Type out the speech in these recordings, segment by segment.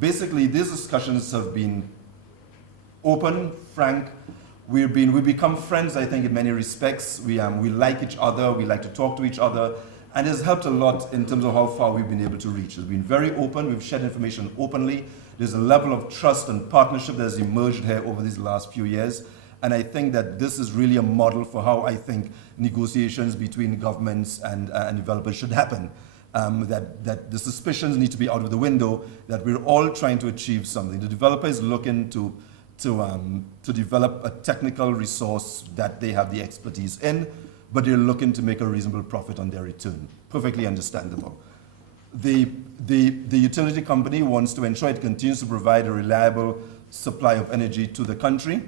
basically these discussions have been open, frank. We've become friends, I think, in many respects. We like each other, we like to talk to each other, and it's helped a lot in terms of how far we've been able to reach. It's been very open, we've shared information openly. There's a level of trust and partnership that has emerged here over these last few years. And I think that this is really a model for how I think negotiations between governments and developers should happen. That the suspicions need to be out of the window, that we're all trying to achieve something. The developer is looking to develop a technical resource that they have the expertise in, but they're looking to make a reasonable profit on their return. Perfectly understandable. The utility company wants to ensure it continues to provide a reliable supply of energy to the country.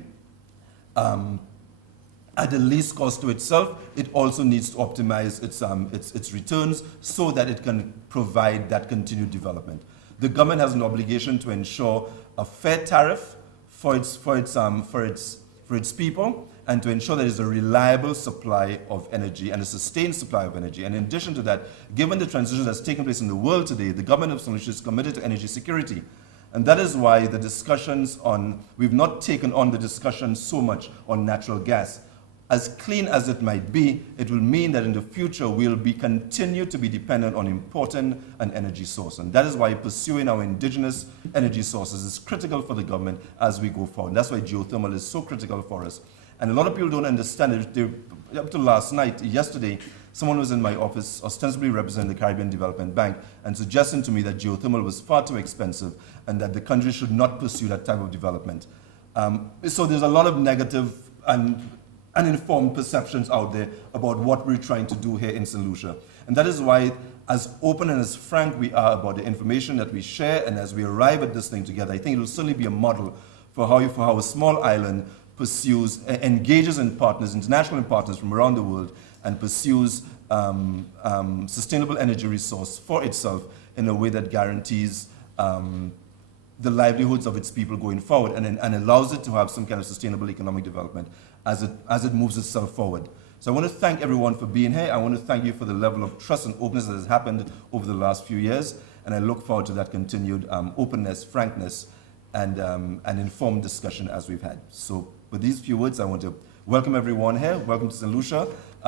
At the least cost to itself, it also needs to optimize its returns so that it can provide that continued development. The government has an obligation to ensure a fair tariff for its people, and to ensure there is a reliable supply of energy and a sustained supply of energy. And in addition to that, given the transition that's taking place in the world today, the government of St. Lucia is committed to energy security. And that is why the discussions we've not taken on the discussion so much on natural gas. As clean as it might be, it will mean that in the future we'll continue to be dependent on importing an energy source. And that is why pursuing our indigenous energy sources is critical for the government as we go forward. And that's why geothermal is so critical for us. And a lot of people don't understand it. Up to yesterday, someone was in my office, ostensibly representing the Caribbean Development Bank, and suggesting to me that geothermal was far too expensive and that the country should not pursue that type of development. So there's a lot of negative and uninformed perceptions out there about what we're trying to do here in St. Lucia. And that is why, as open and as frank we are about the information that we share, and as we arrive at this thing together, I think it will certainly be a model for how a small island engages in partners, international partners from around the world, and pursues sustainable energy resource for itself in a way that guarantees the livelihoods of its people going forward, and allows it to have some kind of sustainable economic development as it moves itself forward. So I want to thank everyone for being here. I want to thank you for the level of trust and openness that has happened over the last few years, and I look forward to that continued openness, frankness, and informed discussion as we've had. So with these few words, I want to welcome everyone here. Welcome to St. Lucia.